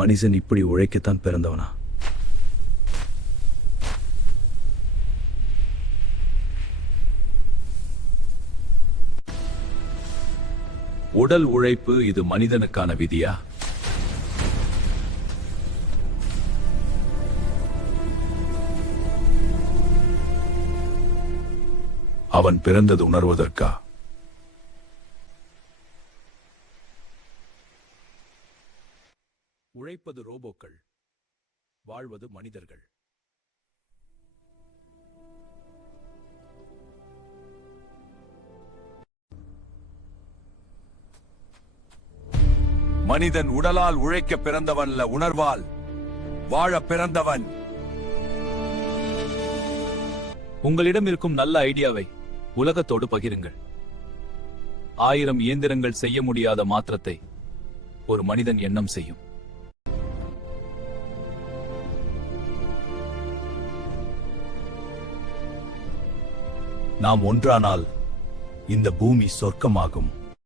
மனிதன் இப்படி உழைக்கத்தான் பிறந்தவனா? உடல் உழைப்பு இது மனிதனுக்கான விதியா? அவன் பிறந்தது உணர்வதற்கா? உழைப்பது ரோபோக்கள், வாழ்வது மனிதர்கள். மனிதன் உடலால் உழைக்க பிறந்தவன் அல்ல, உணர்வால் வாழ பிறந்தவன். உங்களிடம் இருக்கும் நல்ல ஐடியாவை உலகத்தோடு பகிருங்கள். 1000 இயந்திரங்கள் செய்ய முடியாத மாற்றத்தை ஒரு மனிதன் எண்ணம் செய்யும். நாம் ஒன்றானால் இந்த பூமி சொர்க்கமாகும்.